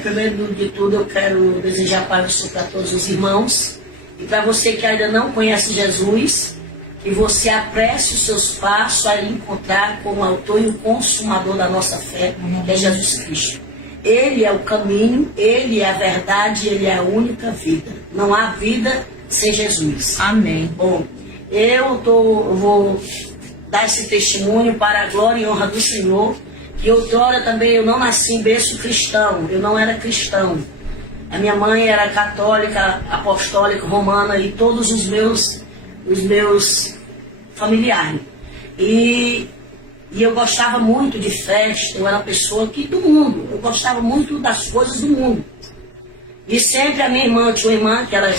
Primeiro de tudo, eu quero desejar paz do Senhor para todos os irmãos. E para você que ainda não conhece Jesus, que você apresse os seus passos a encontrar com o autor e o consumador da nossa fé, que é Jesus Cristo. Ele é o caminho, Ele é a verdade, Ele é a única vida. Não há vida sem Jesus. Amém. Bom, eu vou dar esse testemunho para a glória e honra do Senhor. Que outrora também eu não nasci em berço cristão, eu não era cristão. A minha mãe era católica, apostólica, romana e todos os meus familiares. E eu gostava muito de festa, eu era uma pessoa do mundo, eu gostava muito das coisas do mundo. E sempre a minha irmã, tinha uma irmã que ela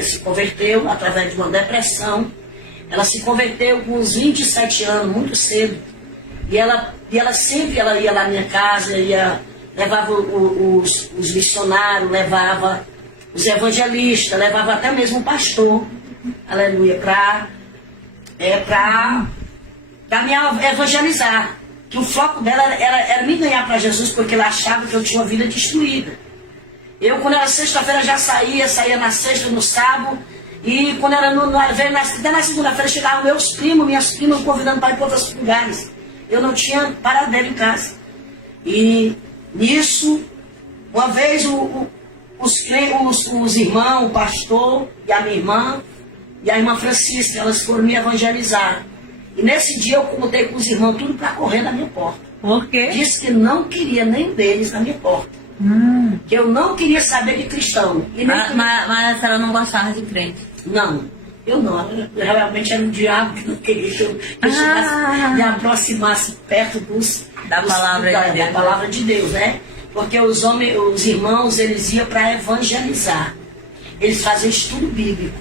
se converteu através de uma depressão. Ela se converteu com uns 27 anos, muito cedo. E ela sempre ia lá na minha casa, levava os missionários, levava os evangelistas, levava até mesmo o pastor, aleluia, para me evangelizar. Que o foco dela era me ganhar para Jesus, porque ela achava que eu tinha uma vida destruída. Eu, quando era sexta-feira, já saía na sexta, no sábado, e quando era até na segunda-feira, chegavam meus primos, minhas primas, me convidando para ir para outros lugares. Eu não tinha paradeiro em casa. E nisso, uma vez os irmãos, o pastor e a minha irmã, e a irmã Francisca, elas foram me evangelizar. E nesse dia eu contei com os irmãos tudo para correr na minha porta. Por quê? Disse que não queria nem deles na minha porta. Que eu não queria saber de cristão. E nem Mas a senhora não gostava de crente? Não, eu não. Eu realmente era um diabo que não queria que eu chegasse, me aproximasse perto da palavra de Deus, né? Porque os irmãos, eles iam para evangelizar. Eles faziam estudo bíblico.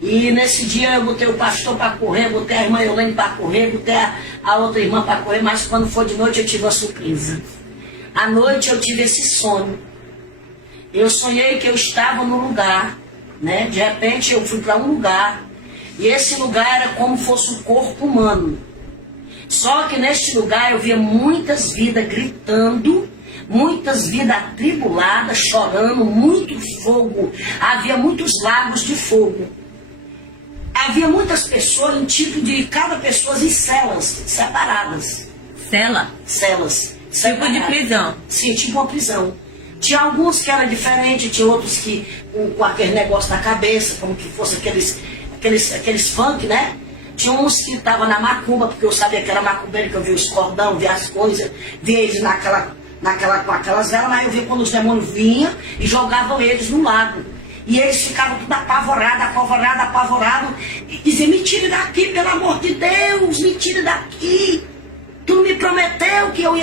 E nesse dia eu botei o pastor para correr, botei a irmã Eulene para correr, botei a outra irmã para correr, mas quando foi de noite eu tive uma surpresa. À noite eu tive esse sonho. Eu sonhei que eu estava num lugar, né? De repente eu fui para um lugar, e esse lugar era como fosse um corpo humano. Só que neste lugar eu via muitas vidas gritando, muitas vidas atribuladas, chorando, muito fogo. Havia muitos lagos de fogo. Havia muitas pessoas em tipo de cada pessoa em celas separadas. Cela? Celas. Tipo de prisão? Sim, tipo uma prisão. Tinha alguns que eram diferentes, tinha outros que com aquele negócio na cabeça, como que fosse aqueles funk, né? Tinha uns que estavam na macumba, porque eu sabia que era macumbeiro, que eu via os cordão, via as coisas, via eles com aquelas velas, mas eu via quando os demônios vinham e jogavam eles no lago. E eles ficavam tudo apavorados, e diziam, me tire daqui, pelo amor de Deus, me tire daqui. Tu me prometeu que eu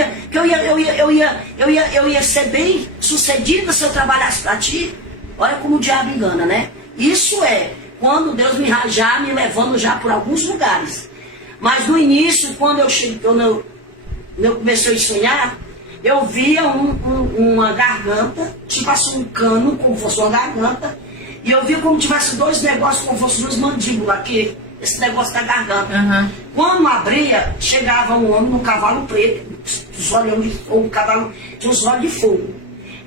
ia ser bem sucedida se eu trabalhasse para ti. Olha como o diabo engana, né? Isso é quando Deus já me levando já por alguns lugares. Mas no início, quando eu comecei a sonhar, eu via uma garganta, tipo assim um cano, como fosse uma garganta, e eu via como tivesse dois negócios, como fossem duas mandíbulas aqui. Esse negócio da garganta. Quando abria, chegava um homem num cavalo preto, os olhos de fogo, o cavalo tinha os olhos de fogo.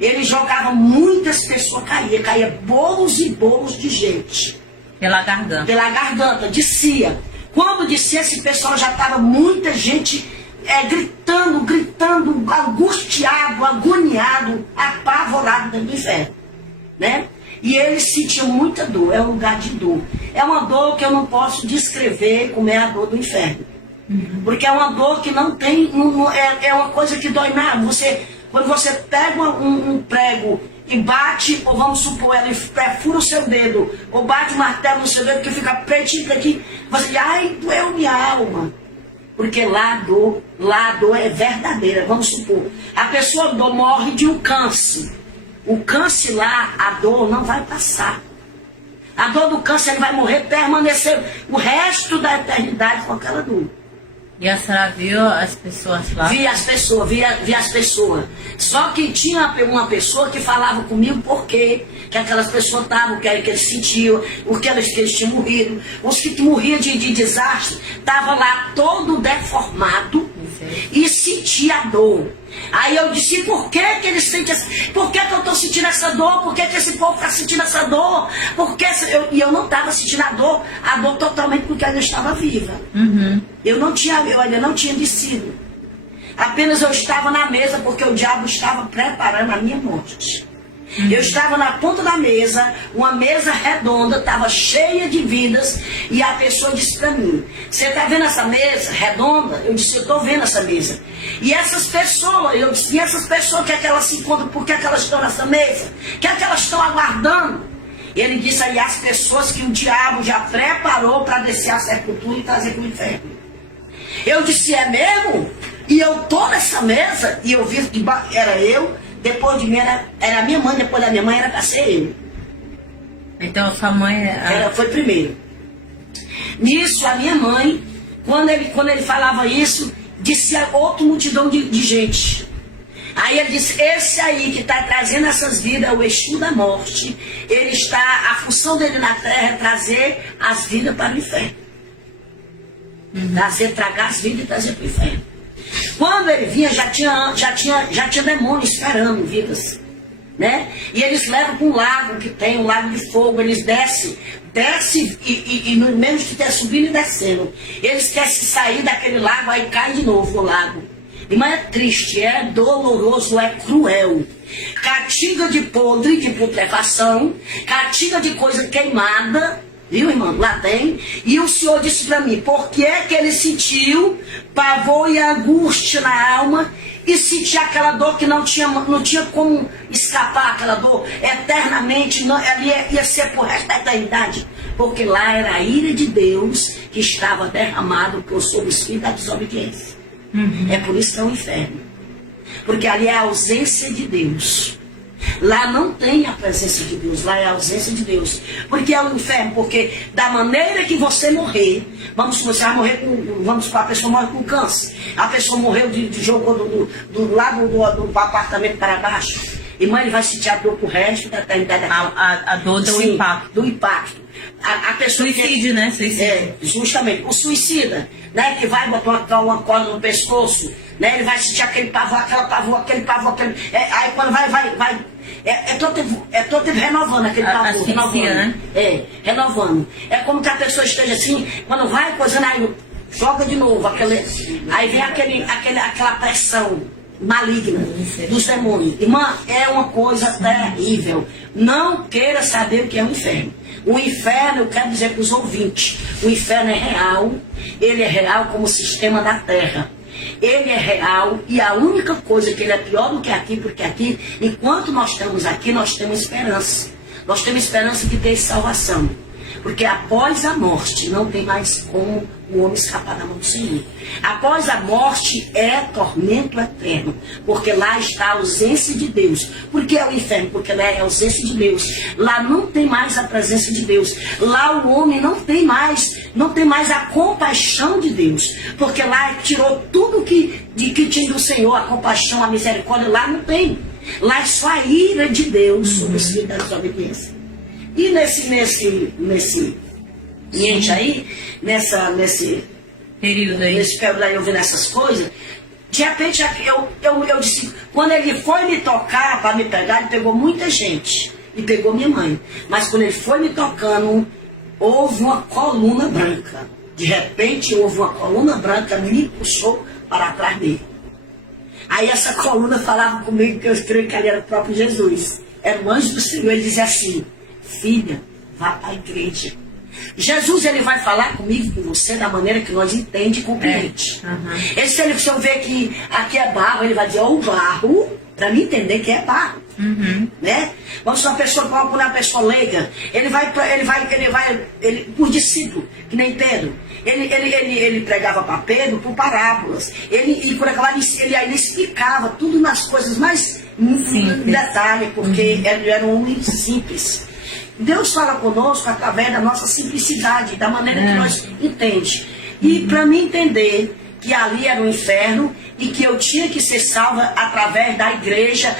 Ele jogava muitas pessoas, caía bolos e bolos de gente. Pela garganta. Pela garganta, descia. Quando descia, esse pessoal já estava muita gente gritando, angustiado, agoniado, apavorado dentro do inferno, né? E eles sentiam muita dor, é um lugar de dor. É uma dor que eu não posso descrever como é a dor do inferno. Porque é uma dor que não tem, é uma coisa que dói nada. Quando você pega um prego e bate, ou vamos supor, ela perfura o seu dedo, ou bate o martelo no seu dedo que fica pretinho aqui, você diz, ai, doeu minha alma. Porque lá a dor é verdadeira, vamos supor. A pessoa morre de um câncer. O câncer lá, a dor não vai passar. A dor do câncer, ele vai morrer, permanecer o resto da eternidade com aquela dor. E a senhora viu as pessoas lá? Via as pessoas. Só que tinha uma pessoa que falava comigo por quê que aquelas pessoas estavam, o que eles sentiam, o que eles tinham morrido. Os que morriam de desastre estavam lá todo deformado e sentia a dor. Aí eu disse, por que eles sentem essa dor? Por que esse povo está sentindo essa dor? E eu não estava sentindo a dor totalmente porque eu ainda estava viva. Eu ainda não tinha descido. Apenas eu estava na mesa porque o diabo estava preparando a minha morte. Eu estava na ponta da mesa, uma mesa redonda, estava cheia de vidas, e a pessoa disse para mim: você está vendo essa mesa redonda? Eu disse: eu estou vendo essa mesa. E essas pessoas, eu disse: e essas pessoas, que é que elas se encontram? Por que é que elas estão nessa mesa? O que é que elas estão aguardando? Ele disse: aí as pessoas que o diabo já preparou para descer a sepultura e trazer para o inferno. Eu disse: é mesmo? E eu estou nessa mesa, e eu vi que era eu. Depois de mim era a minha mãe, depois da minha mãe era para ser eu. Então sua mãe... Ela foi primeiro. Nisso, a minha mãe, quando ele falava isso, disse a outra multidão de gente. Aí ele disse: esse aí que está trazendo essas vidas é o Exu da morte. A função dele na terra é trazer as vidas para o inferno. Tragar as vidas e trazer para o inferno. Quando ele vinha, já tinha demônio esperando vidas, né? E eles levam para um lago que tem, um lago de fogo. Eles descem e no menos que estiver subindo e descendo, eles querem sair daquele lago, aí cai de novo no lago. Mas é triste, é doloroso, é cruel. Catinga de podre, de putrefação, catinga de coisa queimada. Viu, irmão? Lá tem. E o Senhor disse para mim: por que é que ele sentiu pavor e angústia na alma e sentia aquela dor que não tinha como escapar aquela dor eternamente? Não, ia ser por resto da eternidade. Porque lá era a ira de Deus que estava derramado sobre os filhos da desobediência. É por isso que é o inferno. Porque ali é a ausência de Deus. Lá não tem a presença de Deus, lá é a ausência de Deus. Porque é o inferno, porque da maneira que você morrer, vamos supor, a pessoa morre com câncer, a pessoa morreu jogou do lado do apartamento para baixo, e mãe, ele vai sentir a dor pro resto da eternidade. A dor do impacto. Do impacto. A pessoa suicídio, né? Suicídio. Justamente. O suicida, né, que vai botar uma corda no pescoço, né, ele vai sentir aquele pavor, aí quando vai. É todo tempo renovando aquele pavor. Asfixia, né? Renovando. É como que a pessoa esteja assim, quando vai coisando, aí joga de novo, aí vem aquela pressão maligna dos demônios. Irmã, é uma coisa terrível. Não queira saber o que é o inferno. O inferno, eu quero dizer para os ouvintes, o inferno é real. Ele é real como o sistema da terra. Ele é real, e a única coisa que ele é pior do que aqui, porque aqui, enquanto nós estamos aqui, nós temos esperança. Nós temos esperança de ter salvação. Porque após a morte, não tem mais como o homem escapar da mão do Senhor. Após a morte é tormento eterno. Porque lá está a ausência de Deus. Por que é o inferno? Porque lá é a ausência de Deus. Lá não tem mais a presença de Deus. Lá o homem não tem mais a compaixão de Deus. Porque lá tirou tudo que tinha do Senhor, a compaixão, a misericórdia. Lá não tem. Lá é só a ira de Deus sobre os filhos da desobediência. E nesse aí, nesse período aí, eu vendo essas coisas, de repente eu disse, quando ele foi me tocar para me pegar, ele pegou muita gente e pegou minha mãe. Mas quando ele foi me tocando, houve uma coluna branca. De repente houve uma coluna branca, me puxou para trás dele. Aí essa coluna falava comigo, que eu creio que ele era o próprio Jesus. Era o anjo do Senhor. Ele dizia assim: filha, vá para a igreja. Jesus, ele vai falar comigo, com você, da maneira que nós entende e compreende. Se eu ver que aqui é barro, ele vai dizer: ó, o barro, para mim entender que é barro. Né? Vamos uma pessoa, quando uma pessoa leiga, ele por discípulo, que nem Pedro. Ele pregava para Pedro por parábolas. Ele explicava tudo nas coisas mais em detalhe, porque ele era um homem simples. Deus fala conosco através da nossa simplicidade, da maneira que nós entendemos. E para mim entender que ali era o inferno e que eu tinha que ser salva através da igreja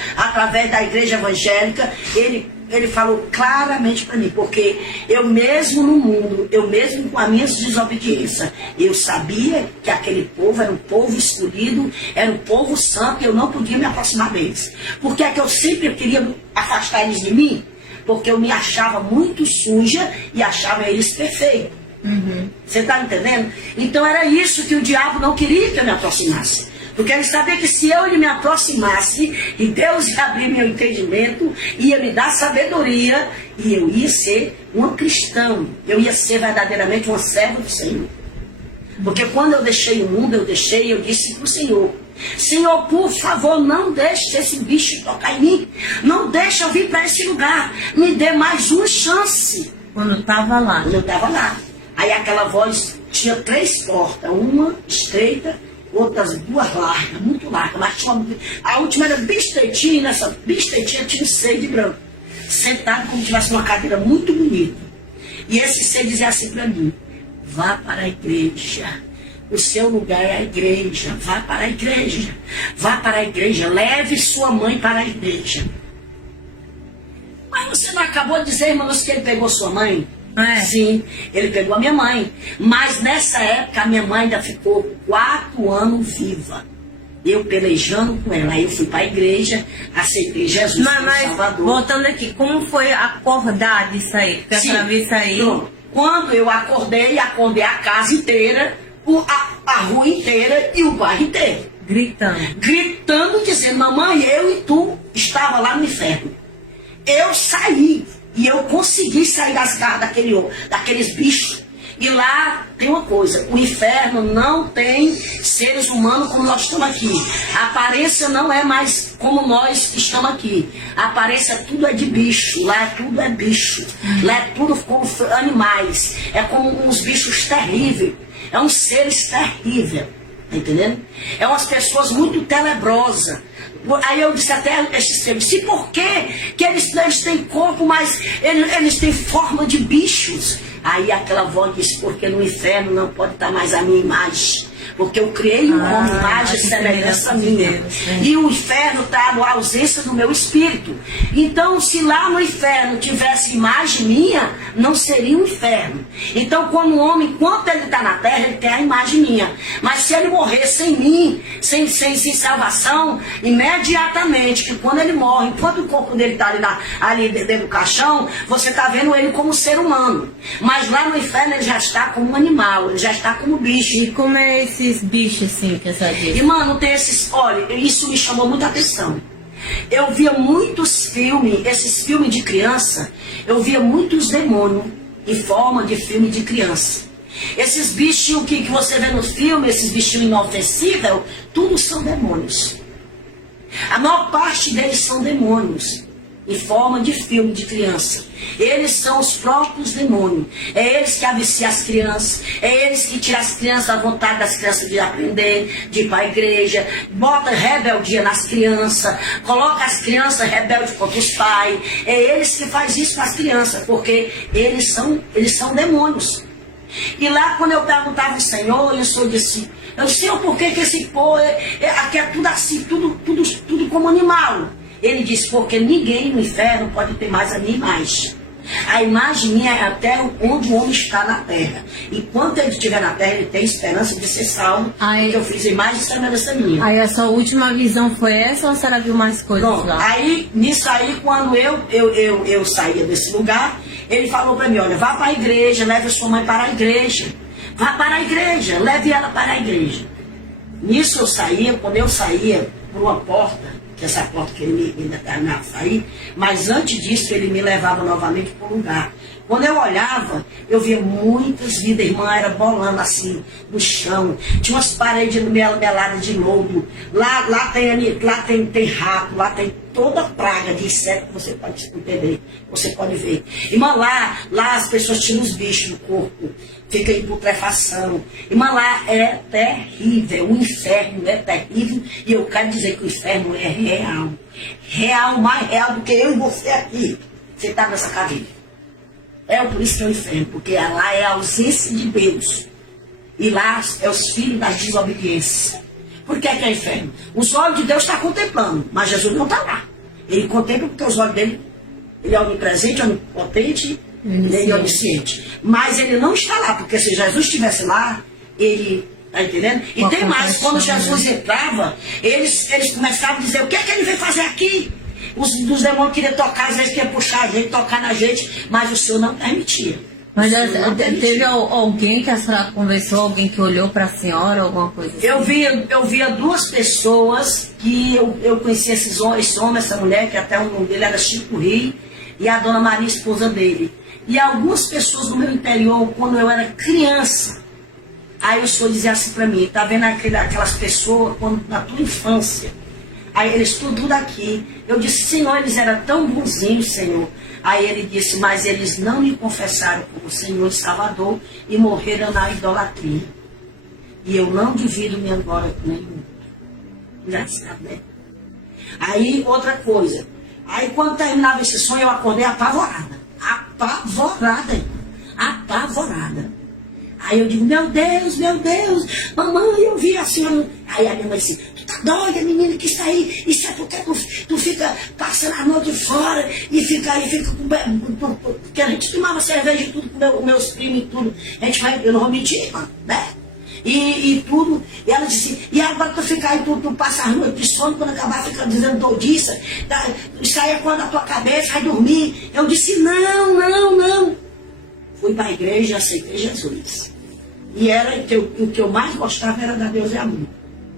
evangélica, ele ele falou claramente para mim, porque eu mesmo no mundo, eu mesmo com as minhas desobediências, eu sabia que aquele povo era um povo escolhido, era um povo santo, e eu não podia me aproximar deles. Porque é que eu sempre queria afastar eles de mim? Porque eu me achava muito suja e achava eles perfeitos. Você está entendendo? Então era isso que o diabo não queria que eu me aproximasse. Porque ele sabia que se eu me aproximasse, e Deus ia abrir meu entendimento, ia me dar sabedoria, e eu ia ser uma cristã, eu ia ser verdadeiramente uma serva do Senhor. Porque quando eu deixei o mundo, eu disse para o Senhor: Senhor, por favor, não deixe esse bicho tocar em mim, não deixe eu vir para esse lugar, me dê mais uma chance. Quando estava lá. Quando eu estava lá. Aí aquela voz tinha 3 portas, uma estreita, outras 2 largas, muito largas, mas a última era bem estreitinha, e nessa bem estreitinha tinha um ser de branco, sentado como se tivesse uma cadeira muito bonita. E esse ser dizia assim para mim: vá para a igreja, o seu lugar é a igreja, vá para a igreja, vá para a igreja, leve sua mãe para a igreja. Mas você não acabou de dizer, irmãos, que ele pegou sua mãe? Sim, ele pegou a minha mãe. Mas nessa época a minha mãe ainda ficou 4 anos viva. Eu pelejando com ela. Aí eu fui para a igreja, aceitei Jesus como Salvador. Voltando aqui, como foi acordar disso aí? Porque Sim, através disso aí... Pronto. Quando eu acordei a casa inteira, a rua inteira e o bairro inteiro. Gritando, dizendo: mamãe, eu e tu estava lá no inferno. Eu saí. E eu consegui sair das garras daqueles bichos. E lá tem uma coisa: o inferno não tem seres humanos como nós estamos aqui. A aparência não é mais como nós estamos aqui. A aparência tudo é de bicho. Lá tudo é bicho. Lá é tudo como animais. É como uns bichos terríveis. É uns seres terríveis. Tá entendendo? É umas pessoas muito tenebrosas. Aí eu disse até a esses filhos: se por que eles têm corpo, mas eles têm forma de bichos? Aí aquela voz disse: porque no inferno não pode estar mais a minha imagem. Porque eu criei um homem, imagem e semelhança minha. E o inferno está na ausência do meu espírito. Então, se lá no inferno tivesse imagem minha, não seria um inferno. Então, como o homem, enquanto ele está na terra, ele tem a imagem minha. Mas se ele morrer sem mim, sem salvação, imediatamente, que quando ele morre, enquanto o corpo dele está ali dentro do caixão, você está vendo ele como ser humano. Mas lá no inferno ele já está como um animal, ele já está como bicho. E como é esses bichos assim que essa diz? E mano, tem esses... Olha, isso me chamou muita atenção. Eu via muitos filmes, esses filmes de criança, eu via muitos demônios em forma de filme de criança. Esses bichinhos que você vê nos filmes, esses bichinhos inofensíveis, tudo são demônios. A maior parte deles são demônios, em forma de filme de criança. Eles são os próprios demônios. É eles que aviciam as crianças. É eles que tiram as crianças da vontade das crianças de aprender, de ir para a igreja. Bota rebeldia nas crianças. Coloca as crianças rebeldes contra os pais. É eles que fazem isso com as crianças, porque eles são demônios. E lá quando eu perguntava ao Senhor, o Senhor disse: Senhor, por que esse povo aqui é tudo assim, tudo como animal? Ele disse: porque ninguém no inferno pode ter mais a minha imagem. A imagem minha é até onde o homem está na terra. Enquanto ele estiver na terra, ele tem esperança de ser salvo. Porque eu fiz a imagem e semelhança minha. Aí a sua última visão foi essa ou a senhora viu mais coisas? Pronto, lá? Aí, nisso aí, quando eu saía desse lugar, ele falou para mim: olha, vá para a igreja, leve a sua mãe para a igreja. Vá para a igreja, leve ela para a igreja. Nisso eu saía, quando eu saía por uma porta, que essa porta que ele me determinava sair, mas antes disso ele me levava novamente para um lugar. Quando eu olhava, eu via muitas vidas, a irmã era bolando assim no chão, tinha umas paredes meladas de lodo, lá tem rato, lá tem toda praga de inseto que você pode entender, você pode ver. Irmã, lá as pessoas tiram os bichos no corpo, fica em putrefação. Irmã, lá é terrível, o inferno é terrível, e eu quero dizer que o inferno é real. Real, mais real do que eu e você aqui, sentado nessa cadeira. É por isso que é o inferno, porque lá é a ausência de Deus. E lá é os filhos das desobediências. Por que é inferno? Os olhos de Deus estão contemplando, mas Jesus não está lá. Ele contempla porque os olhos dele Ele é onipresente, onipotente, ele é onisciente. Mas ele não está lá, porque se Jesus estivesse lá, ele... Tá entendendo? E tem mais, quando Jesus entrava, eles começavam a dizer, o que é que ele veio fazer aqui? Os demônios queriam tocar, às vezes queriam puxar a gente, tocar na gente, mas o Senhor não permitia. Mas teve alguém que a senhora conversou, alguém que olhou para a senhora, alguma coisa assim? Eu via duas pessoas que eu conhecia esse homem, essa mulher, que até o nome dele era Chico Rio, e a dona Maria, esposa dele. E algumas pessoas do meu interior, quando eu era criança, aí o Senhor dizia assim para mim, tá vendo aquelas pessoas quando, na tua infância? Aí eles tudo aqui. Eu disse, Senhor, eles eram tão bonzinhos, Senhor. Aí ele disse, mas eles não me confessaram como Senhor e Salvador e morreram na idolatria. E eu não divido minha glória com nenhum. Engraçado, né? Aí, outra coisa. Aí quando terminava esse sonho, eu acordei apavorada. Apavorada. Aí eu digo, meu Deus, mamãe, eu vi a senhora. Aí a minha mãe disse, tu tá doida, menina, que isso é porque tu fica passando a noite fora e fica com... Porque a gente tomava cerveja e tudo com meus primos e tudo. Eu não vou mentir, mano, né? E tudo. E ela disse, e agora tu fica aí, tu passa a noite de sono, quando acabar fica dizendo doidiça, isso aí é quando a tua cabeça vai dormir. Eu disse, não. Fui para a igreja e aceitei Jesus. E o que eu mais gostava era da Deus é Amor.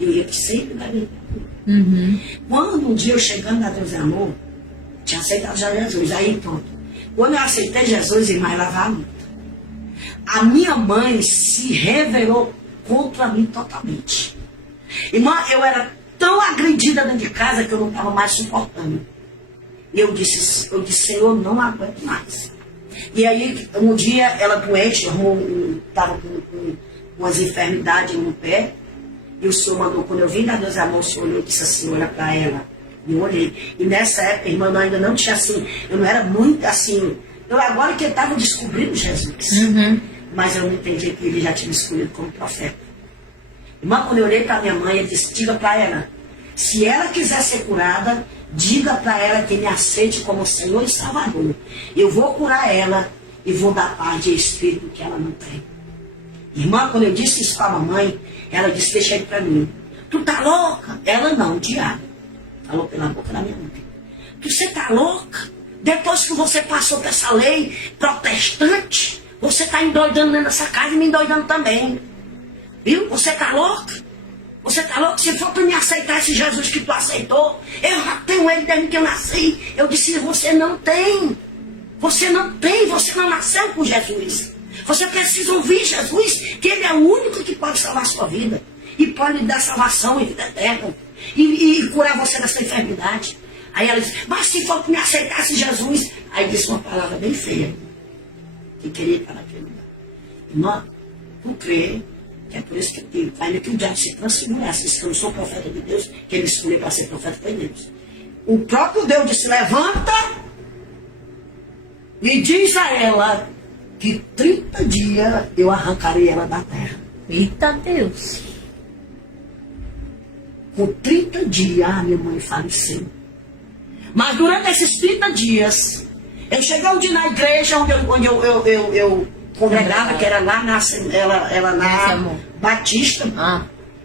Eu ia sempre da Deus é Amor. Uhum. Quando um dia eu chegando na Deus é Amor, tinha aceitado já Jesus. Aí pronto. Quando eu aceitei Jesus, irmã, ela vai luta. A minha mãe se revelou contra mim totalmente. Irmã, eu era tão agredida dentro de casa que eu não estava mais suportando. E eu disse, Senhor, não aguento mais. E aí, um dia, ela doente, estava com umas enfermidades no pé, e o Senhor mandou, quando eu vim da Deus Amor, o Senhor olhou e disse assim, olha para ela. E eu olhei. E nessa época, irmã, eu ainda não tinha assim, eu não era muito assim, agora que eu estava descobrindo Jesus. Uhum. Mas eu não entendi que ele já tinha me escolhido como profeta. Irmã, quando eu olhei para minha mãe, eu disse, diga para ela, se ela quiser ser curada, diga para ela que me aceite como Senhor e Salvador. Eu vou curar ela e vou dar paz de espírito que ela não tem. Irmã, quando eu disse isso para a mamãe, ela disse, deixa aí para mim. Tu tá louca? Ela não, o diabo. Falou pela boca da minha mãe. Você tá louca? Depois que você passou por essa lei protestante, você tá endoidando dentro dessa casa e me endoidando também. Viu? Você tá louca? Você tá louco? Se for para me aceitar esse Jesus que tu aceitou, eu já tenho ele desde que eu nasci. Eu disse, você não tem. Você não nasceu com Jesus. Você precisa ouvir Jesus, que ele é o único que pode salvar a sua vida. E pode lhe dar salvação e vida eterna. E curar você dessa enfermidade. Aí ela disse, mas se for para me aceitar esse Jesus. Aí disse uma palavra bem feia. Que queria estar naquele lugar. Irmã, tu crê. É por isso que eu digo, ainda que o diabo se transfigurasse, se eu não sou profeta de Deus, que ele escolheu para ser profeta foi Deus. O próprio Deus disse, levanta e diz a ela que 30 dias eu arrancarei ela da terra. Eita Deus! Com 30 dias a minha mãe faleceu. Mas durante esses 30 dias, eu cheguei um dia na igreja onde eu congregava, que era lá na Batista,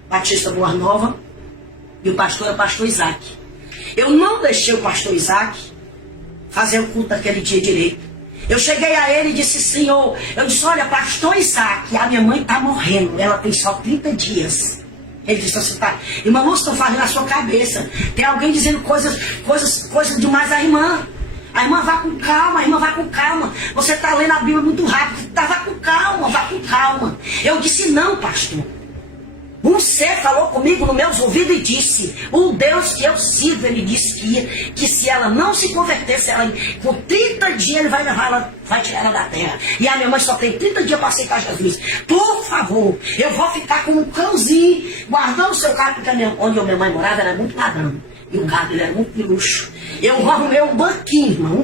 Batista Boa Nova, e o pastor era o pastor Isaac. Eu não deixei o pastor Isaac fazer o culto daquele dia direito. Eu cheguei a ele e disse, Senhor, eu disse, olha, pastor Isaac, a minha mãe está morrendo, ela tem só 30 dias. Ele disse, você está, irmão, você está fazendo na sua cabeça. Tem alguém dizendo coisas demais à irmã. A irmã vá com calma, Você está lendo a Bíblia muito rápido. Vá com calma. Eu disse, não, pastor. Você falou comigo nos meus ouvidos e disse, o Deus que eu sirvo, ele disse que se ela não se convertesse, com 30 dias ele vai levar ela, vai tirar ela da terra. E a minha mãe só tem 30 dias para aceitar Jesus. Por favor, eu vou ficar como um cãozinho, guardando o seu carro, porque onde a minha mãe morava era muito ladrão. E o carro dele era muito de luxo. Eu arrumei um banquinho, irmão,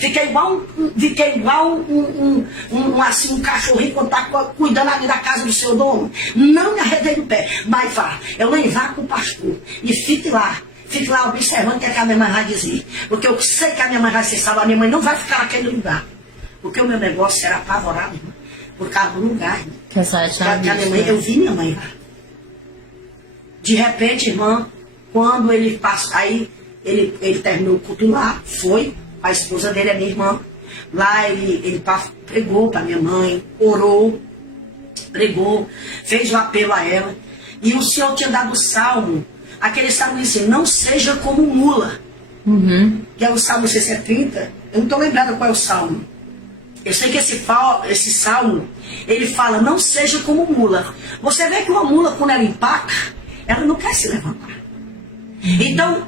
fiquei igual um cachorrinho quando está cuidando ali da casa do seu dono. Não me arredei do pé. Mas vá, eu nem vá com o pastor. E fique lá. fico lá observando o que a minha mãe vai dizer. Porque eu sei que a minha mãe vai ser salva, a minha mãe não vai ficar naquele lugar. Porque o meu negócio era apavorado, irmã, por causa do lugar. Irmã. Que a senhora tinha Que a minha mãe, visto. eu vi minha mãe lá. De repente, irmã, quando ele passa, aí ele terminou o culto lá, foi, a esposa dele é minha irmã. Lá ele pregou para minha mãe, orou, pregou, fez o apelo a ela. E o Senhor tinha dado o salmo, aquele salmo diz assim, não seja como mula. Que é o salmo 630, eu não estou lembrada qual é o salmo. Eu sei que esse salmo, ele fala, não seja como mula. Você vê que uma mula, quando ela empaca, ela não quer se levantar. Então,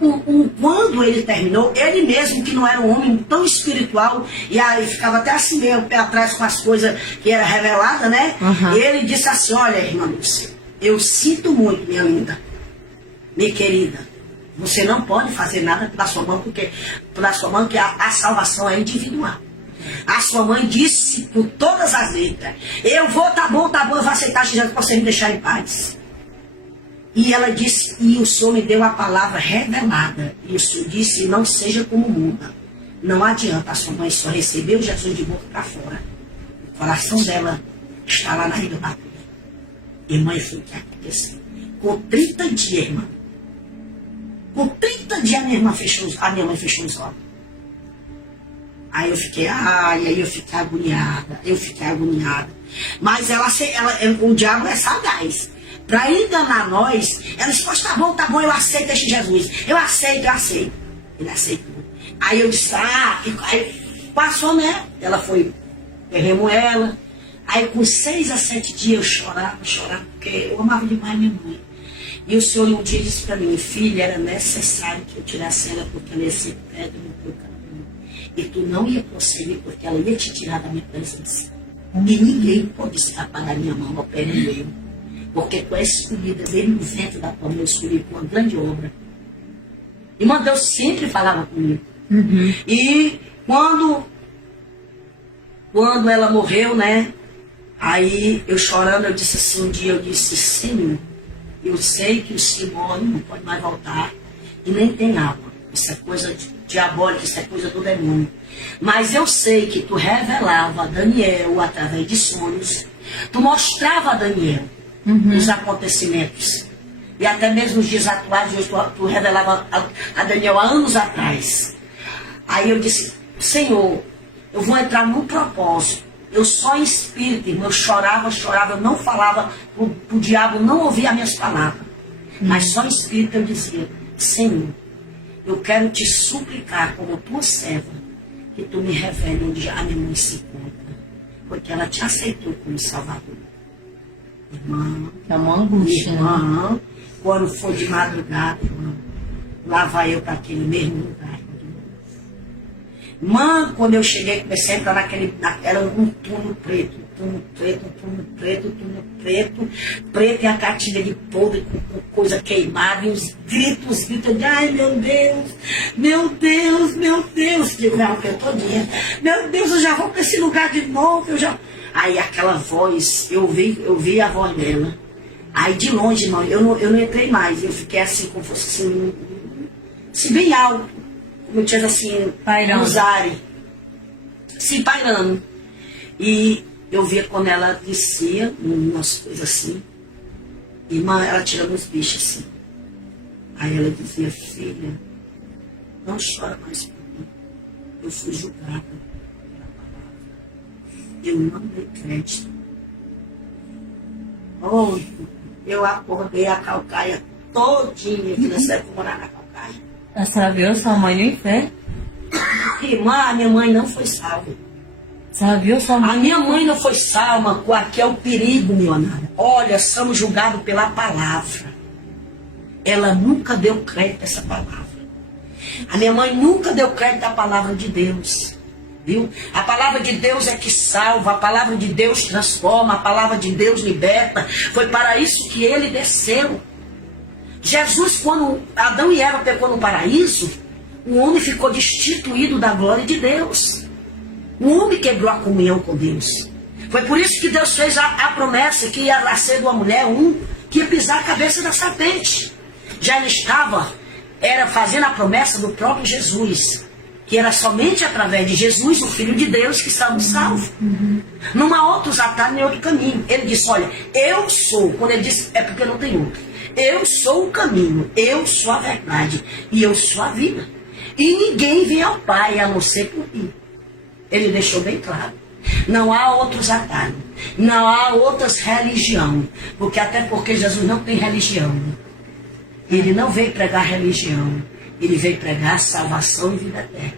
quando ele terminou, ele mesmo, que não era um homem tão espiritual, e aí ficava até assim meio pé atrás com as coisas que era revelada, né? Ele disse assim, olha, irmã Lúcia, eu sinto muito, minha linda, minha querida, você não pode fazer nada pela sua mãe, porque a salvação é individual. A sua mãe disse por todas as letras, eu vou, tá bom, eu vou aceitar Jesus para você me deixar em paz. E ela disse, e o Senhor me deu a palavra revelada. E o Senhor disse, não seja como muda. Não adianta, a sua mãe só recebeu Jesus de boca para fora. O coração dela está lá na idolatria. Irmã, foi o que aconteceu. Com 30 dias, irmã. Com 30 dias a minha mãe fechou os olhos. Aí eu fiquei, eu fiquei agoniada. Mas o diabo é sagaz. Para enganar nós, ela disse, pois tá bom, eu aceito este Jesus. Eu aceito. Ele aceitou. Aí eu disse, aí passou, né? Ela foi, pegamos ela. Aí com 6 a 7 dias eu chorava, porque eu amava demais minha mãe. E o Senhor um dia disse para mim, filha, era necessário que eu tirasse ela, porque ela ia ser pedra no teu caminho. E tu não ia conseguir, porque ela ia te tirar da minha presença. E ninguém pode escapar da minha mão, ao pé no meu. Porque tu és escolhida desde o vento da tua mão, eu escolhi com uma grande obra. Irmã, Deus sempre falava comigo. E quando ela morreu, né? Aí eu chorando, eu disse assim, um dia eu disse, Senhor, eu sei que o Senhor morre, não pode mais voltar, e nem tem água. Isso é coisa diabólica, isso é coisa do demônio. Mas eu sei que tu revelava a Daniel através de sonhos, tu mostrava a Daniel os acontecimentos. E até mesmo os dias atuais, tu revelava a Daniel há anos atrás. Aí eu disse, Senhor, eu vou entrar num propósito. Eu só em espírito, irmão, eu chorava, eu não falava, o diabo não ouvia as minhas palavras. Mas só em espírito eu dizia, Senhor, eu quero te suplicar como tua serva, que tu me revele onde a minha mãe se encontra. Porque ela te aceitou como Salvador. Irmã, É uma angústia, né? irmã, quando for de madrugada, irmã, lá vai eu para aquele mesmo lugar. Irmã, quando eu cheguei, comecei a entrar era um túnel preto, preto e a cartilha de podre com coisa queimada, e os gritos de ai meu Deus, digo, não, eu todinha, meu Deus, eu já vou para esse lugar de novo, Aí aquela voz, eu vi a voz dela. Aí de longe, irmão, eu não entrei mais. Eu fiquei assim, como fosse assim bem alto. Como eu tinha assim, Pairando. nos ares. Sim, pairando. E eu via quando ela descia, umas coisas assim. Irmã, ela tirando os bichos assim. Aí ela dizia, filha, não chora mais por mim. Eu fui julgada. Eu não dei crédito. Oh, eu acordei a calcaia todinha, que nessa época eu morava na calcaia. A senhora viu sua mãe no inferno? Irmã, a minha mãe não foi salva. A senhora viu sua A mãe? minha mãe não foi salva, aqui é o perigo, meu amado. Olha, somos julgados pela palavra. Ela nunca deu crédito a essa palavra. A minha mãe nunca deu crédito à palavra de Deus. Viu? A palavra de Deus é que salva, a palavra de Deus transforma, a palavra de Deus liberta. Foi para isso que ele desceu. Jesus, quando Adão e Eva pecou no paraíso, o homem ficou destituído da glória de Deus. O homem quebrou a comunhão com Deus. Foi por isso que Deus fez a promessa que ia nascer de uma mulher, que ia pisar a cabeça da serpente. Já ele estava era fazendo a promessa do próprio Jesus, que era somente através de Jesus, o Filho de Deus, que estávamos salvos. Não há outros atalhos nem outro caminho. Ele disse, olha, eu sou, quando ele disse, é porque não tem outro. Eu sou o caminho, eu sou a verdade e eu sou a vida. E ninguém vem ao Pai a não ser por mim. Ele deixou bem claro. Não há outros atalhos, não há outras religiões, porque até porque Jesus não tem religião. Ele não veio pregar religião, ele veio pregar salvação e vida eterna.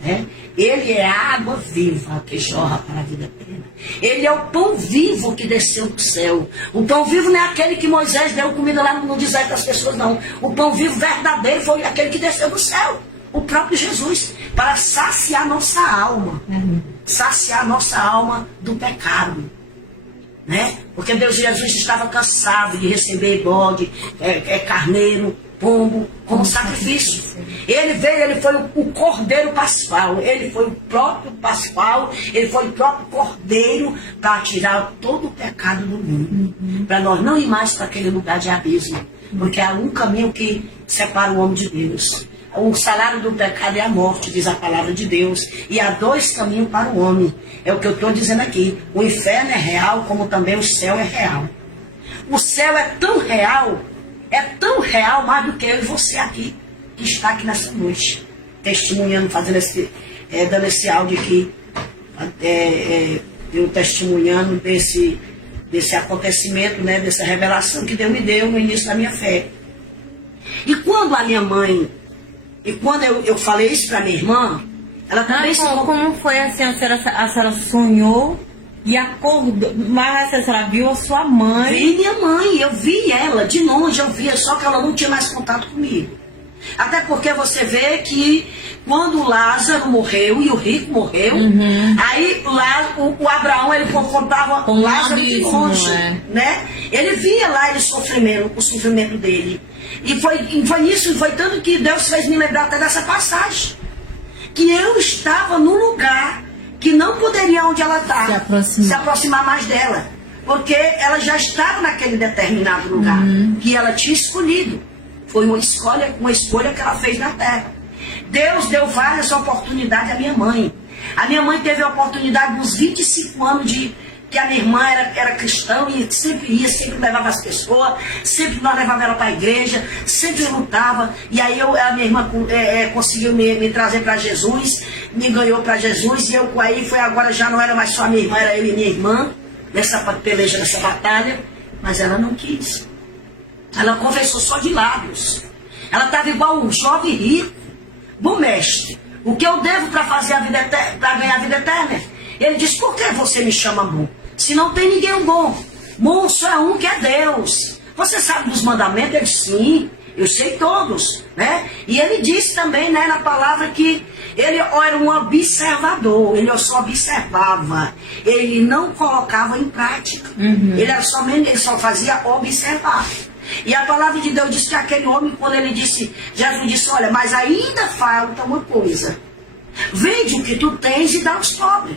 Né? Ele é a água viva que jorra para a vida eterna. Ele é o pão vivo que desceu do céu. O pão vivo não é aquele que Moisés deu comida lá no deserto das pessoas, não. O pão vivo verdadeiro foi aquele que desceu do céu, o próprio Jesus, para saciar nossa alma. Saciar nossa alma do pecado, né? Porque Deus Jesus estava cansado de receber bode, carneiro, pombo como sacrifício. Ele veio, ele foi o cordeiro pascual, ele foi o próprio pascual, ele foi o próprio cordeiro para tirar todo o pecado do mundo, para nós não ir mais para aquele lugar de abismo, porque há um caminho que separa o homem de Deus. O salário do pecado é a morte, diz a palavra de Deus. E há dois caminhos para o homem. É o que eu estou dizendo aqui. O inferno é real, como também o céu é real. O céu é tão real mais do que eu e você aqui, que está aqui nessa noite, testemunhando, fazendo dando esse áudio aqui, eu testemunhando desse acontecimento, né, dessa revelação que Deus me deu no início da minha fé. E quando a minha mãe... E quando eu falei isso para minha irmã, ela também... Como foi assim, a senhora sonhou e acordou, mas a senhora viu a sua mãe? Vi minha mãe, eu vi ela, de longe eu via, só que ela não tinha mais contato comigo. Até porque você vê que quando Lázaro morreu e o rico morreu, aí o Abraão, ele contava com Lázaro de longe, né? Ele via lá o sofrimento dele. E foi isso, foi tanto que Deus fez me lembrar até dessa passagem. Que eu estava num lugar que não poderia onde ela estava se aproximar mais dela. Porque ela já estava naquele determinado lugar que ela tinha escolhido. Foi uma escolha que ela fez na terra. Deus deu várias oportunidades à minha mãe. A minha mãe teve a oportunidade dos 25 anos que a minha irmã era cristã e sempre ia, sempre levava as pessoas, sempre nós levava ela para a igreja, sempre lutava. E aí a minha irmã conseguiu me trazer para Jesus, me ganhou para Jesus, e agora já não era mais só a minha irmã, era eu e minha irmã, nessa peleja, nessa batalha, mas ela não quis. Ela confessou só de lábios. Ela estava igual um jovem rico. Bom mestre, o que eu devo para fazer a vida eterna, para ganhar a vida eterna? Ele disse, por que você me chama bom? Se não tem ninguém bom. Bom só é um, que é Deus. Você sabe dos mandamentos? Ele disse, sim, eu sei todos, né? E ele disse também, né, na palavra, que ele era um observador, ele só observava, ele não colocava em prática. Ele só fazia observar. E a palavra de Deus diz que aquele homem, quando ele disse, Jesus disse, olha, mas ainda falta uma coisa. Vende o que tu tens e dá aos pobres.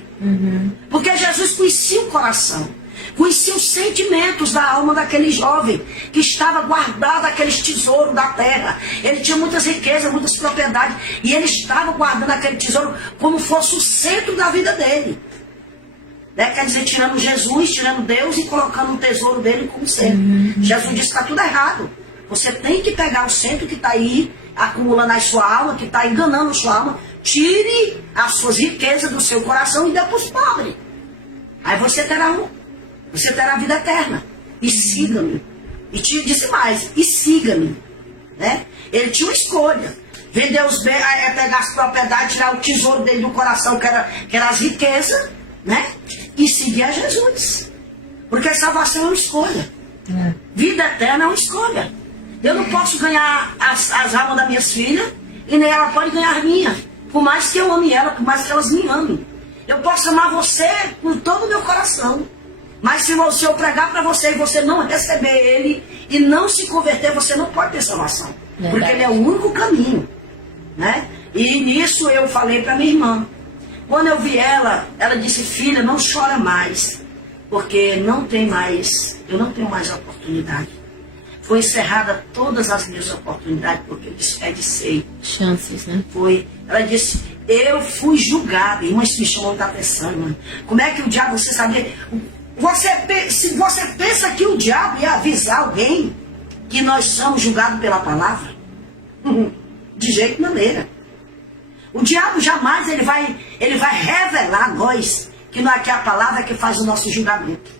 Porque Jesus conhecia o coração, conhecia os sentimentos da alma daquele jovem que estava guardado aqueles tesouros da terra. Ele tinha muitas riquezas, muitas propriedades, e ele estava guardando aquele tesouro como fosse o centro da vida dele. Né? Quer dizer, tirando Jesus, tirando Deus e colocando o tesouro dele como centro. Jesus disse que está tudo errado. Você tem que pegar o centro que está aí, acumulando a sua alma, que está enganando a sua alma. Tire as suas riquezas do seu coração e dê para os pobres. Aí você terá a vida eterna. E siga-me. E te disse mais, e siga-me. Né? Ele tinha uma escolha. Vender os bens, pegar as propriedades, tirar o tesouro dele do coração, que era as riquezas, né? E seguir a Jesus. Porque salvação é uma escolha. Vida eterna é uma escolha. Eu não posso ganhar as almas das minhas filhas, e nem ela pode ganhar as minhas. Por mais que eu ame ela, por mais que elas me amem. Eu posso amar você com todo o meu coração. Mas se eu pregar para você e você não receber ele e não se converter, você não pode ter salvação. Porque ele é o único caminho. Né? E nisso eu falei para minha irmã. Quando eu vi ela disse, filha, não chora mais. Porque eu não tenho mais oportunidade. Foi encerrada todas as minhas oportunidades, porque eu desperdicei. Chances, né? Foi. Ela disse, eu fui julgada. Irmã, isso me chamou muita atenção, irmã. Como é que o diabo, você sabia? Se você pensa que o diabo ia avisar alguém que nós somos julgados pela palavra? De jeito maneira. O diabo jamais ele vai revelar a nós que não é que a palavra que faz o nosso julgamento.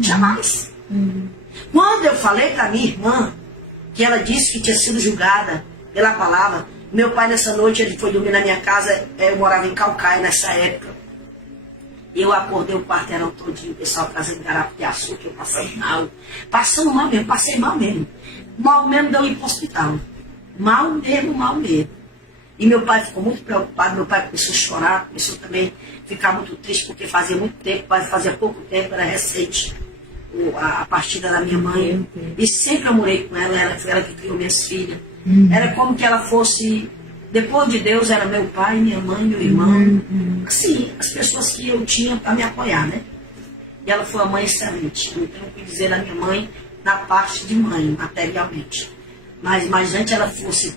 Jamais. Quando eu falei para minha irmã que ela disse que tinha sido julgada pela palavra, meu pai nessa noite ele foi dormir na minha casa, eu morava em Calcaia nessa época. Eu acordei o quarteirão todinho, o pessoal trazendo garrafa de açúcar, eu passei mal. Passando mal mesmo, passei mal mesmo. Mal mesmo deu ir para o hospital. Mal mesmo, mal mesmo. E meu pai ficou muito preocupado, meu pai começou a chorar, começou também a ficar muito triste, porque fazia muito tempo, fazia pouco tempo, era recente a partida da minha mãe. E sempre eu morei com ela, foi ela que criou minhas filhas. Era como que ela fosse, depois de Deus, era meu pai, minha mãe, meu irmão. Assim, as pessoas que eu tinha para me apoiar, né? E ela foi uma mãe excelente. Não tenho o que dizer da minha mãe na parte de mãe, materialmente. Mas antes ela fosse,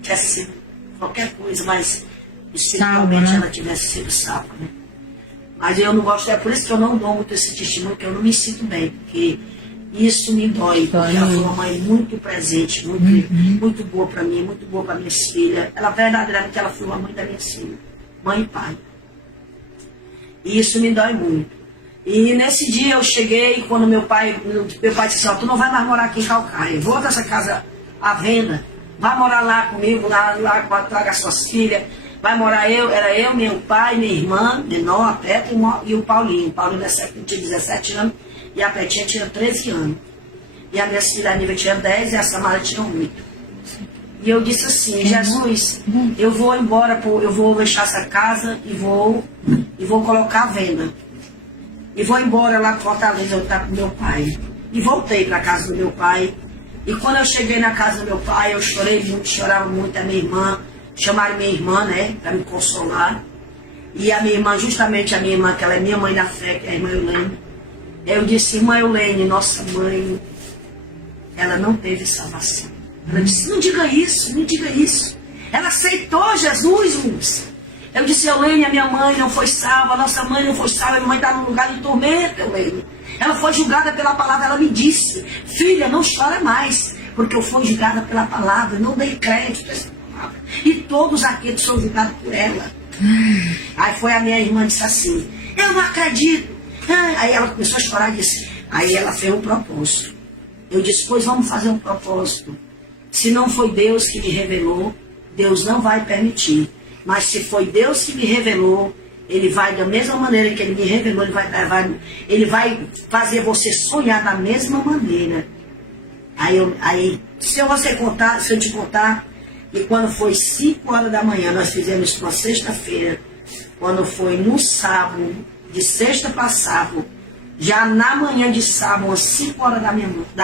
tivesse sido qualquer coisa, mas espiritualmente ela tivesse sido salva, né? Mas eu não gosto, é por isso que eu não dou muito esse testemunho, que eu não me sinto bem, porque isso me dói, porque ela foi uma mãe muito presente, muito boa para mim, muito boa para minhas filhas. Ela verdadeiramente ela foi uma mãe da minha filha, mãe e pai. E isso me dói muito. E nesse dia eu cheguei, quando meu pai disse assim, tu não vai mais morar aqui em Calcaia, volta essa casa à venda, vai morar lá comigo, lá traga as suas filhas, vai morar era eu, meu pai, minha irmã, menor, a Petra e o Paulinho. O Paulinho tinha 17 anos e a Petinha tinha 13 anos. E a minha filha, a Nívia, tinha 10 e a Samara tinha 8. E eu disse assim, Jesus, eu vou embora, eu vou deixar essa casa e vou colocar à venda. E vou embora lá para Fortaleza, eu estar com meu pai. E voltei para a casa do meu pai. E quando eu cheguei na casa do meu pai, eu chorei muito, chorava muito. A minha irmã, chamaram minha irmã, né, para me consolar. E a minha irmã, justamente a minha irmã, que ela é minha mãe na fé, que é a irmã Eulene. Eu disse, irmã Eulene, nossa mãe, ela não teve salvação. Ela disse, não diga isso, não diga isso. Ela aceitou Jesus, moça. Eu disse, Eulene, a minha mãe não foi salva, a nossa mãe não foi salva, a minha mãe está num lugar de tormento, Eulene. Ela foi julgada pela palavra, ela me disse, filha, não chora mais, porque eu fui julgada pela palavra, não dei crédito a essa palavra. E todos aqueles são julgados por ela. Aí foi a minha irmã, disse assim, eu não acredito. Aí ela começou a chorar e disse, aí ela fez um propósito. Eu disse, pois vamos fazer um propósito. Se não foi Deus que me revelou, Deus não vai permitir. Mas se foi Deus que me revelou, Ele vai, da mesma maneira que Ele me revelou, Ele vai fazer você sonhar da mesma maneira. Aí se eu te contar, que quando foi 5 horas da manhã, nós fizemos isso na sexta-feira, quando foi no sábado, de sexta para sábado, já na manhã de sábado, às 5 horas da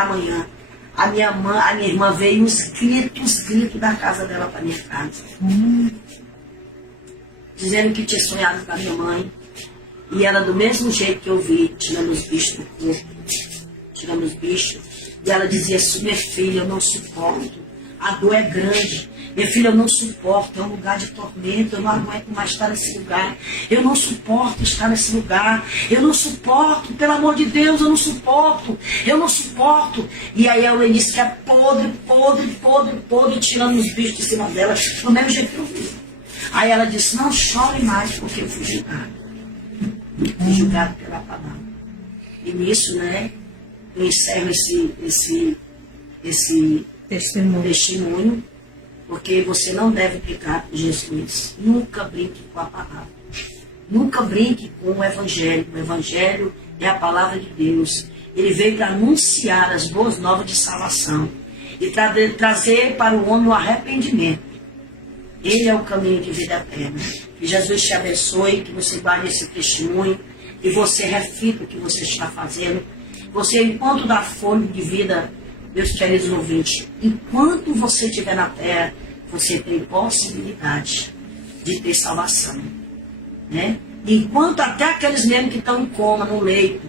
manhã, a minha irmã veio os gritos da casa dela para minha casa. Dizendo que tinha sonhado com a minha mãe. E ela, do mesmo jeito que eu vi, tirando os bichos do corpo, tirando os bichos. E ela dizia assim, minha filha, eu não suporto. A dor é grande. Minha filha, eu não suporto. É um lugar de tormento. Eu não aguento mais estar nesse lugar. Eu não suporto estar nesse lugar. Eu não suporto. Pelo amor de Deus, eu não suporto. Eu não suporto. E aí ela disse que é podre, tirando os bichos de cima dela. Do mesmo jeito que eu vi. Aí ela disse, não chore mais, porque eu fui julgada. Fui julgada pela palavra. E nisso, né, eu encerro esse testemunho, porque você não deve pecar por Jesus. Nunca brinque com a palavra. Nunca brinque com o Evangelho. O Evangelho é a palavra de Deus. Ele veio para anunciar as boas novas de salvação. E trazer para o homem o arrependimento. Ele é o caminho de vida eterna. Que Jesus te abençoe, que você guarde esse testemunho, e você reflita o que você está fazendo. Você, enquanto dá fôlego de vida, meus queridos ouvintes, enquanto você estiver na terra, você tem possibilidade de ter salvação. Né? Enquanto até aqueles mesmos que estão em coma, no leito,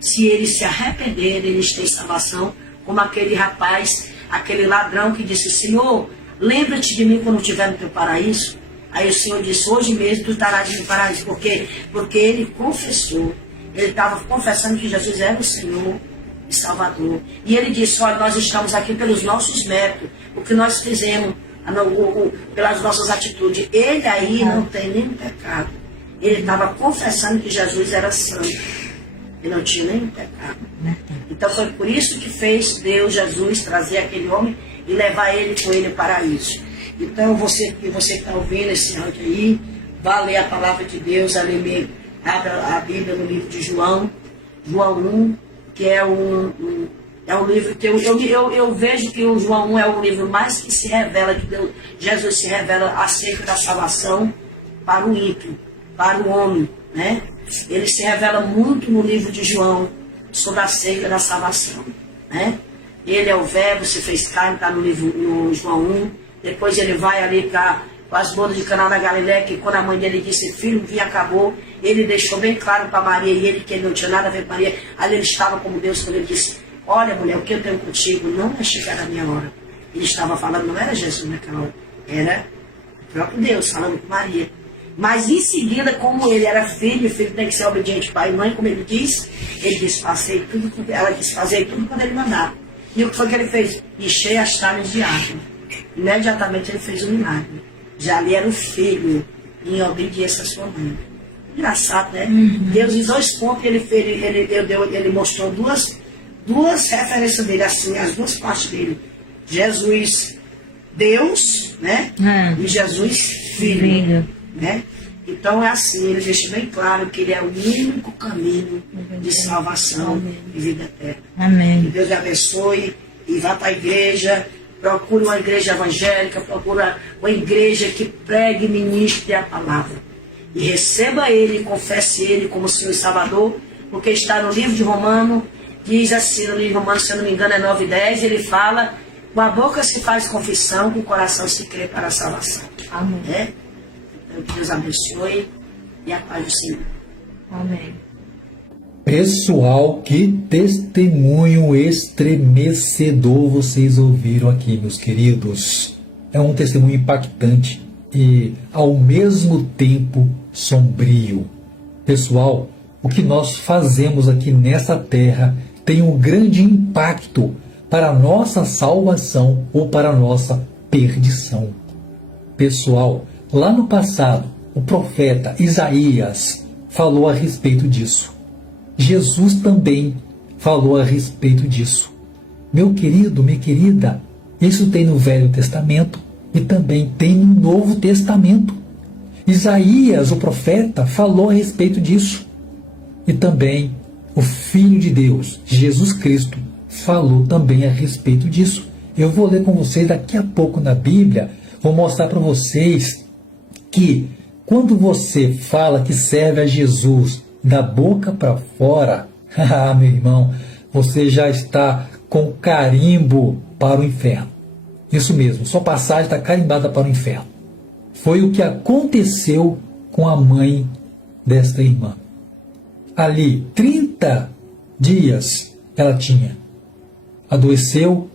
se eles se arrependerem, eles têm salvação, como aquele rapaz, aquele ladrão que disse: Senhor, lembra-te de mim quando estiver no teu paraíso. Aí o Senhor disse: hoje mesmo tu estarás no paraíso. Por quê? Porque ele confessou. Ele estava confessando que Jesus era o Senhor e Salvador. E ele disse: olha, nós estamos aqui pelos nossos méritos, o que nós fizemos, pelas nossas atitudes. Ele aí não tem nenhum pecado. Ele estava confessando que Jesus era santo. Ele não tinha nenhum pecado. Então foi por isso que fez Deus, Jesus, trazer aquele homem e levar ele com ele para o paraíso. Então você que está ouvindo esse áudio aí, vá ler a palavra de Deus, abra a Bíblia no livro de João 1, que é um livro que eu vejo que o João 1 é o livro mais que se revela, que Deus, Jesus se revela acerca da salvação para o ímpio, para o homem, né? Ele se revela muito no livro de João sobre acerca da salvação, né? Ele é o verbo, se fez carne, está no João 1. Depois ele vai ali para as bodas de Caná da Galileia, que quando a mãe dele disse: filho, o vinho acabou, ele deixou bem claro para Maria e ele que ele não tinha nada a ver com Maria. Ali ele estava como Deus, quando ele disse: olha, mulher, o que eu tenho contigo não é chegar a minha hora. Ele estava falando, não era Jesus naquela hora, era o próprio Deus falando com Maria. Mas em seguida, como ele era filho, o filho tem que ser obediente pai e mãe, como ele disse passei tudo, ela disse fazer tudo quando ele mandava. E o que foi que ele fez? Encher as talhas de água. Imediatamente ele fez um milagre. Já ali era o filho, em obediência à sua mãe. Engraçado, né? Deus, em 2 pontos, ele mostrou duas referências dele, assim, as 2 partes dele. Jesus, Deus, né? E Jesus, Filho. Né? Então é assim, ele deixa bem claro que ele é o único caminho de salvação e vida eterna. Amém. Que Deus lhe abençoe e vá para a igreja, procure uma igreja evangélica, procure uma igreja que pregue e ministre a palavra. E receba ele e confesse ele como Senhor e Salvador, porque está no livro de Romano, diz assim, no livro de Romano, se eu não me engano é 9:10, ele fala: com a boca se faz confissão, com o coração se crê para a salvação. Amém. Então, que Deus abençoe e a paz do Senhor. Amém. Pessoal, que testemunho estremecedor vocês ouviram aqui, meus queridos. É um testemunho impactante e, ao mesmo tempo, sombrio. Pessoal, o que nós fazemos aqui nessa terra tem um grande impacto para a nossa salvação ou para a nossa perdição. Pessoal, lá no passado, o profeta Isaías falou a respeito disso. Jesus também falou a respeito disso. Meu querido, minha querida, isso tem no Velho Testamento e também tem no Novo Testamento. Isaías, o profeta, falou a respeito disso. E também o Filho de Deus, Jesus Cristo, falou também a respeito disso. Eu vou ler com vocês daqui a pouco na Bíblia, vou mostrar para vocês que quando você fala que serve a Jesus da boca para fora, meu irmão, você já está com carimbo para o inferno. Isso mesmo, sua passagem está carimbada para o inferno. Foi o que aconteceu com a mãe desta irmã. Ali, 30 dias ela tinha. Adoeceu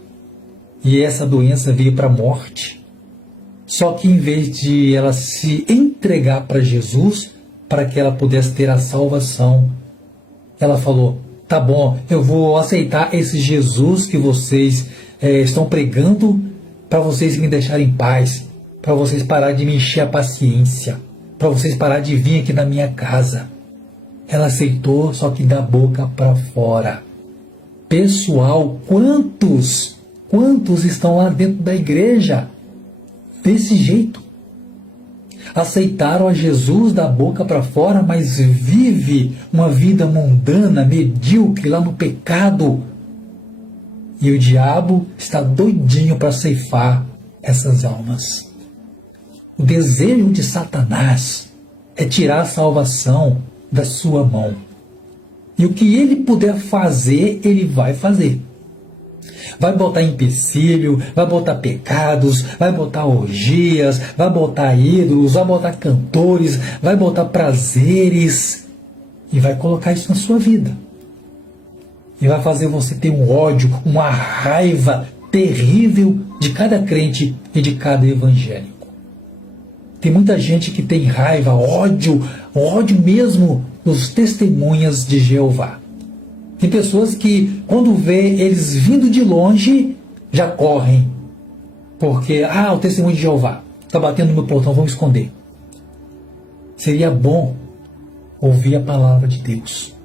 e essa doença veio para a morte. Só que em vez de ela se entregar para Jesus, para que ela pudesse ter a salvação, ela falou: tá bom, eu vou aceitar esse Jesus que vocês estão pregando para vocês me deixarem em paz, para vocês pararem de me encher a paciência, para vocês pararem de vir aqui na minha casa. Ela aceitou, só que da boca para fora. Pessoal, quantos estão lá dentro da igreja desse jeito? Aceitaram a Jesus da boca para fora, mas vive uma vida mundana, medíocre lá no pecado. E o diabo está doidinho para ceifar essas almas. O desejo de Satanás é tirar a salvação da sua mão. E o que ele puder fazer, ele vai fazer. Vai botar empecilho, vai botar pecados, vai botar orgias, vai botar ídolos, vai botar cantores, vai botar prazeres e vai colocar isso na sua vida. e vai fazer você ter um ódio, uma raiva terrível de cada crente e de cada evangélico. Tem muita gente que tem raiva, ódio mesmo dos testemunhas de Jeová. Tem pessoas que, quando vê eles vindo de longe, já correm. Porque, o testemunho de Jeová está batendo no meu portão, vamos esconder. Seria bom ouvir a palavra de Deus.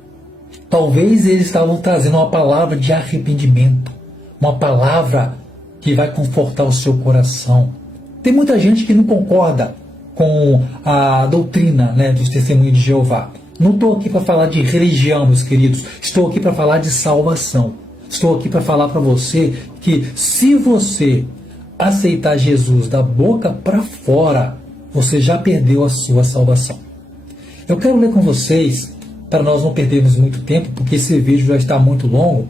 Talvez eles estavam trazendo uma palavra de arrependimento, uma palavra que vai confortar o seu coração. Tem muita gente que não concorda com a doutrina, dos testemunhos de Jeová. Não estou aqui para falar de religião, meus queridos. Estou aqui para falar de salvação. Estou aqui para falar para você que se você aceitar Jesus da boca para fora, você já perdeu a sua salvação. Eu quero ler com vocês, para nós não perdermos muito tempo, porque esse vídeo já está muito longo.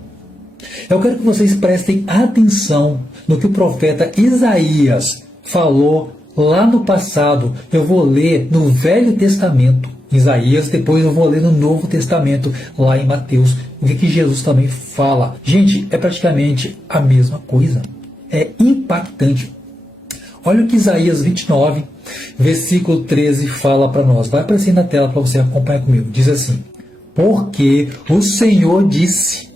Eu quero que vocês prestem atenção no que o profeta Isaías falou lá no passado. Eu vou ler no Velho Testamento, Isaías, depois eu vou ler no Novo Testamento, lá em Mateus, o que Jesus também fala. Gente, é praticamente a mesma coisa. É impactante. Olha o que Isaías 29, versículo 13 fala para nós. Vai aparecer na tela para você acompanhar comigo. Diz assim: porque o Senhor disse,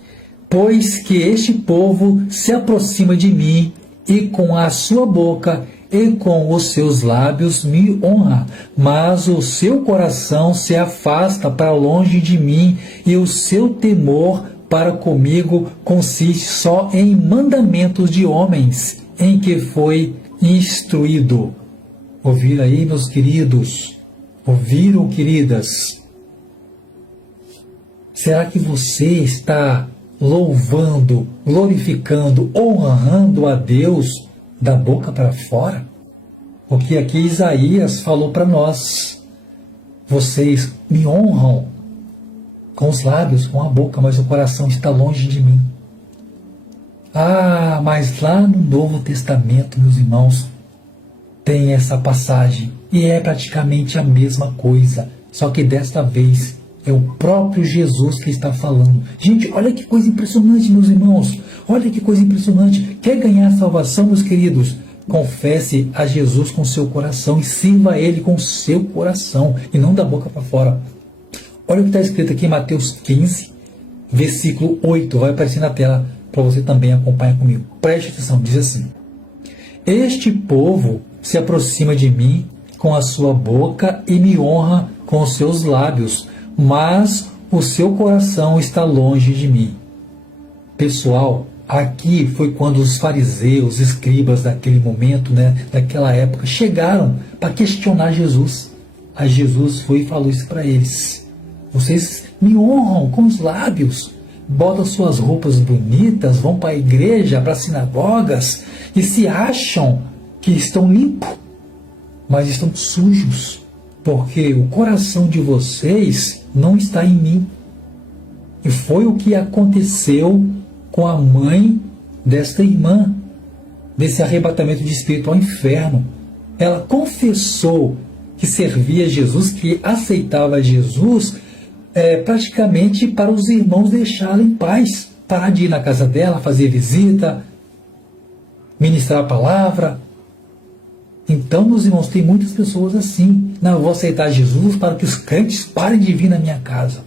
pois que este povo se aproxima de mim e com a sua boca e com os seus lábios me honra, mas o seu coração se afasta para longe de mim e o seu temor para comigo consiste só em mandamentos de homens em que foi instruído. Ouviram aí, meus queridos? Ouviram, queridas? Será que você está louvando, glorificando, honrando a Deus da boca para fora? Porque aqui Isaías falou para nós: vocês me honram com os lábios, com a boca, mas o coração está longe de mim. Mas lá no Novo Testamento, meus irmãos, tem essa passagem e é praticamente a mesma coisa, só que desta vez é o próprio Jesus que está falando. Gente, olha que coisa impressionante, meus irmãos. Olha que coisa impressionante. Quer ganhar salvação, meus queridos? Confesse a Jesus com seu coração e sirva a Ele com seu coração e não da boca para fora. Olha o que está escrito aqui em Mateus 15, versículo 8. Vai aparecer na tela para você também acompanhar comigo. Preste atenção, diz assim: este povo se aproxima de mim com a sua boca e me honra com os seus lábios, mas o seu coração está longe de mim. Pessoal, aqui foi quando os fariseus, escribas daquele momento, daquela época, chegaram para questionar Jesus. Aí Jesus foi e falou isso para eles: vocês me honram com os lábios, botam suas roupas bonitas, vão para a igreja, para as sinagogas e se acham que estão limpos, mas estão sujos, porque o coração de vocês não está em mim. E foi o que aconteceu com a mãe desta irmã, desse arrebatamento de espírito ao inferno. Ela confessou que servia Jesus, que aceitava Jesus, praticamente para os irmãos deixá-la em paz, parar de ir na casa dela, fazer visita, ministrar a palavra. Então, meus irmãos, tem muitas pessoas assim: não, eu vou aceitar Jesus para que os crentes parem de vir na minha casa.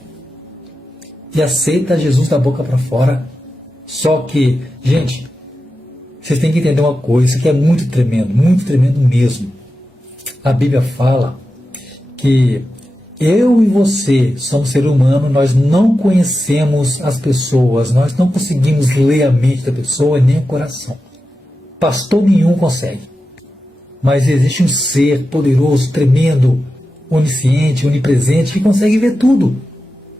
E aceita Jesus da boca para fora. Só que, gente, vocês têm que entender uma coisa: isso aqui é muito tremendo mesmo. A Bíblia fala que eu e você somos ser humano, nós não conhecemos as pessoas, nós não conseguimos ler a mente da pessoa nem o coração. Pastor nenhum consegue. Mas existe um ser poderoso, tremendo, onisciente, onipresente, que consegue ver tudo.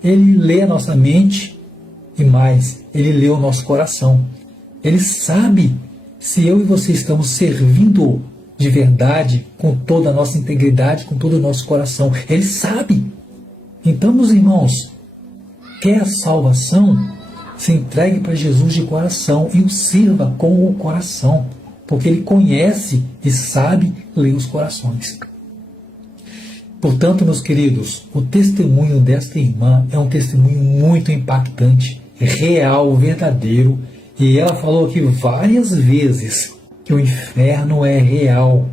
Ele lê a nossa mente e mais, ele lê o nosso coração. Ele sabe se eu e você estamos servindo de verdade, com toda a nossa integridade, com todo o nosso coração. Ele sabe. Então, meus irmãos, quer a salvação? Se entregue para Jesus de coração e o sirva com o coração, porque Ele conhece e sabe ler os corações. Portanto, meus queridos, o testemunho desta irmã é um testemunho muito impactante. real, verdadeiro. E ela falou aqui várias vezes que o inferno é real,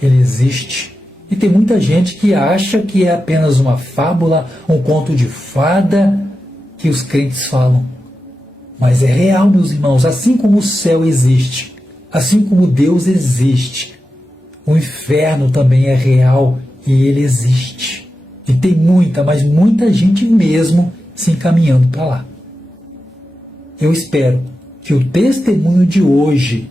ele existe. E tem muita gente que acha que é apenas uma fábula, um conto de fada que os crentes falam. Mas é real, meus irmãos, assim como o céu existe, assim como Deus existe, o inferno também é real e ele existe. E tem muita, mas muita gente mesmo se encaminhando para lá. Eu espero que o testemunho de hoje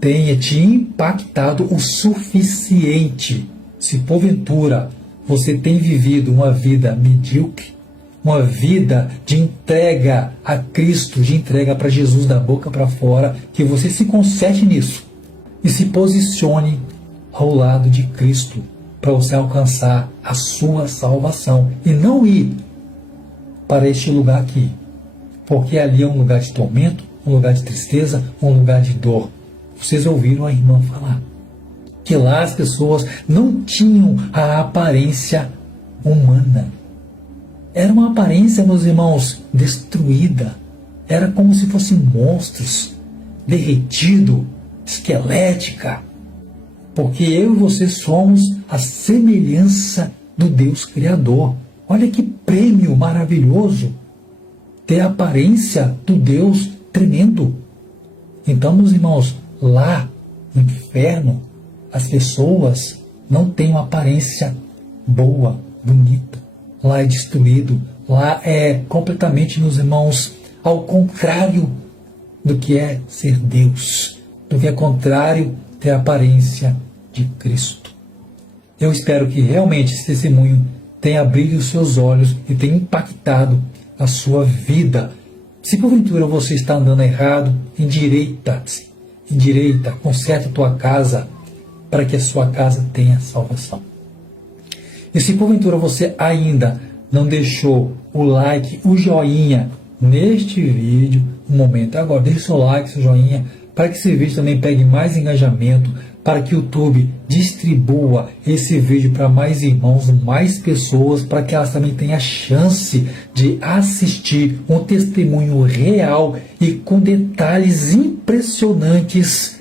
tenha te impactado o suficiente. Se porventura você tem vivido uma vida medíocre, uma vida de entrega a Cristo, de entrega para Jesus da boca para fora, que você se conserte nisso e se posicione ao lado de Cristo para você alcançar a sua salvação e não ir para este lugar aqui, porque ali é um lugar de tormento, um lugar de tristeza, um lugar de dor. Vocês ouviram a irmã falar que lá as pessoas não tinham a aparência humana. Era uma aparência, meus irmãos, destruída. Era como se fossem monstros, derretido, esquelética. Porque eu e você somos a semelhança do Deus Criador. Olha que prêmio maravilhoso ter a aparência do Deus tremendo. Então, meus irmãos, lá no inferno, as pessoas não têm uma aparência boa, bonita. Lá é destruído, lá é completamente, meus irmãos, ao contrário do que é ser Deus, do que é contrário ter a aparência de Cristo. Eu espero que realmente esse testemunho tenha abrido os seus olhos e tenha impactado a sua vida. Se porventura você está andando errado, endireita-se, conserta a tua casa para que a sua casa tenha salvação. E se porventura você ainda não deixou o like, o joinha neste vídeo, no momento agora, deixe seu like, seu joinha, para que esse vídeo também pegue mais engajamento, para que o YouTube distribua esse vídeo para mais irmãos, mais pessoas, para que elas também tenham a chance de assistir um testemunho real e com detalhes impressionantes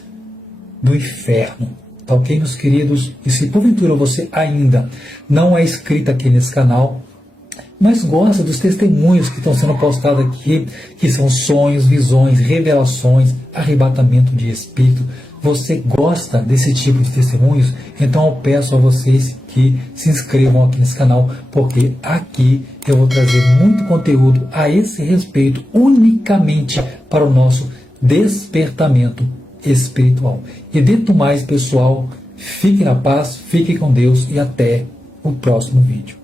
do inferno. Tá ok, meus queridos? E se porventura você ainda não é inscrito aqui nesse canal, mas gosta dos testemunhos que estão sendo postados aqui, que são sonhos, visões, revelações, arrebatamento de espírito, você gosta desse tipo de testemunhos? Então eu peço a vocês que se inscrevam aqui nesse canal, porque aqui eu vou trazer muito conteúdo a esse respeito, unicamente para o nosso despertamento espiritual. E dentro mais, pessoal, fique na paz, fique com Deus e até o próximo vídeo.